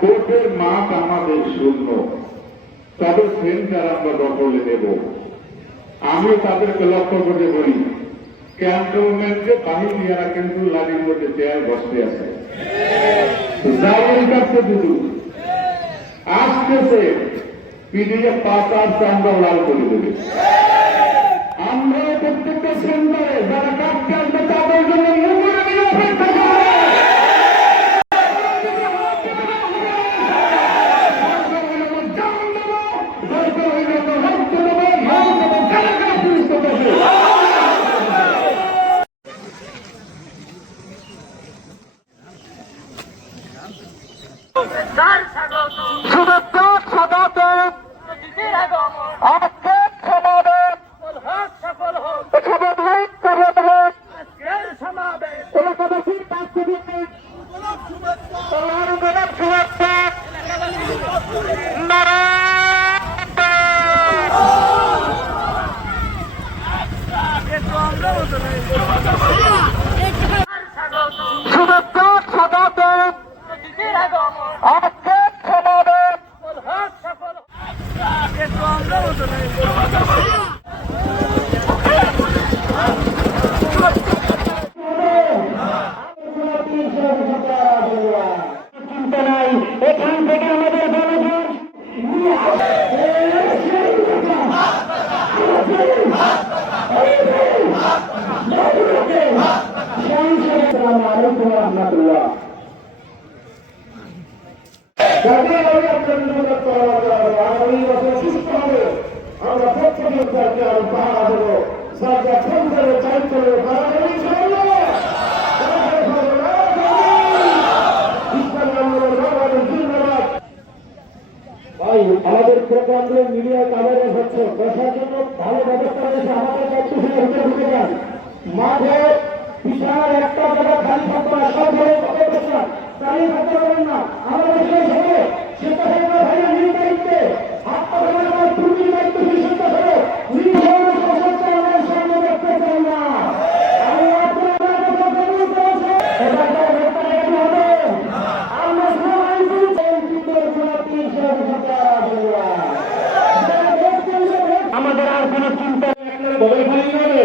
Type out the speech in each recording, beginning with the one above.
কোর্টের মাঠ আমাদের শূন্য। তবে সেন্টার আমরা দখলে নেব। আমিও তাদেরকে লক্ষ্য করে বলি, ক্যান্টনমেন্টে বাহিনীরা কিন্তু লাঠির মধ্যে চেয়ার বসতে আছে। জামিন কাটতে আজকে সে পিডিএফ পাতার চান্দা লাল করে দেবে। আমরা প্রত্যেকটা সেন্টারে যারা কাজ করবে তাদের জন্য শুভেচ্ছা আমরা প্রত্যেকে সরকার পাহারা দেবো সরকার সুন্দর চাইতে হবে পাহারা দেবো ইনশাআল্লাহ। ভাই আমাদের প্রোগ্রামগুলো মিডিয়া কাভারেজ হচ্ছে। বসার জন্য ভালো ব্যবস্থা রয়েছে আমাদের কম্পিটিশনের ভিতরে ঢুকে যান মাঠে বিশাল একটা জায়গা খালি থাকবে সব ধরে কবে বসলাম দাঁড়িয়ে থাকতে পারবেন না আমাদের শেষ হবে সেটা হয়ে গেল ভাইয়া নির্ধারিতে হাত পা ধরে আমার পূর্বী দায়িত্ব সেটা হলো নির্ধারিত সমস্যা আমাদের সামনে দেখতে চাই না আমি আপনার কথা বলতে চাইছি এটা একটা ব্যাপার এখানে হবে আমরা সবাই আমাদের আর কোন চিন্তা নেই আপনারা বলে ভাই নেবে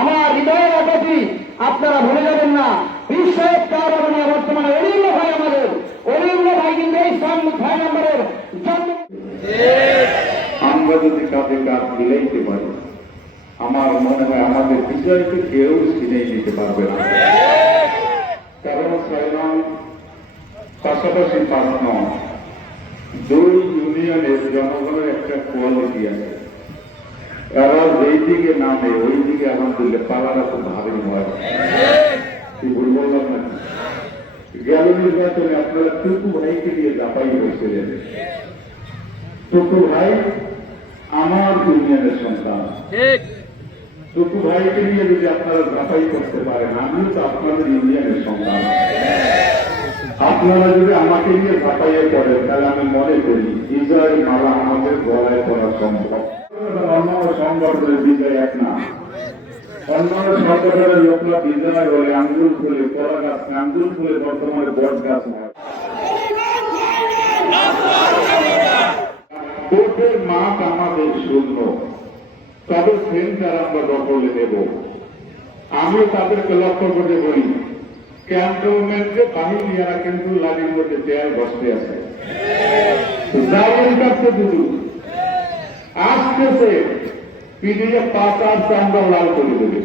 আমার হৃদয়ের আপনারা ভুলে যাবেন না বর্তমানে অলিন্দ ভাই আমাদের অলিন্দ ভাই কিন্তু এই আমরা যদি কাঁধে কাঁধ মিলাইতে পারি, আমার মনে হয় আমাদের বিজয়কে কেউ ছিনিয়ে নিতে পারবে না। কারণ ছয় পাশাপাশি পাঁচ নং দুই ইউনিয়নের জনগণের একটা কোয়ালিটি আছে। এরা যেই দিকে নামে ওই দিকে আলহামদুলিল্লাহ পালারা খুব ভারী হয় কি ভুল বললাম না গেল নির্বাচনে আপনারা টুকু ভাইকে দিয়ে হয়েছিলেন টুকু ভাই আমার ইউনিয়নের সন্তান। টুকু ভাইকে নিয়ে যদি আপনারা জাপাই করতে পারেন আমিও তো আপনাদের ইউনিয়নের সন্তান। আপনারা যদি আমাকে নিয়ে ঝাঁপাইয়ে পড়েন, তাহলে আমি মনে করি বিজয় মালা আমাদের গলায় পড়া সম্ভব। সংগঠনের বিজয় এক না। অন্যান্য সংগঠনের লোকরা বিজয় বলে আঙ্গুল ফুলে, কলা গাছ আঙ্গুল ফুলে বর্তমানে বট গাছ মাঠ আমাদের শূন্য। আমরা দখলে আমিও তাদেরকে লক্ষ্য করে বলি ক্যান্টনমেন্টে কিন্তু লাঠির মধ্যে চেয়ার বসতে আছে। কাটতে দুদু আসতেছে পিডিএফ পাঁচ আর আমরা লাল করে দেবে।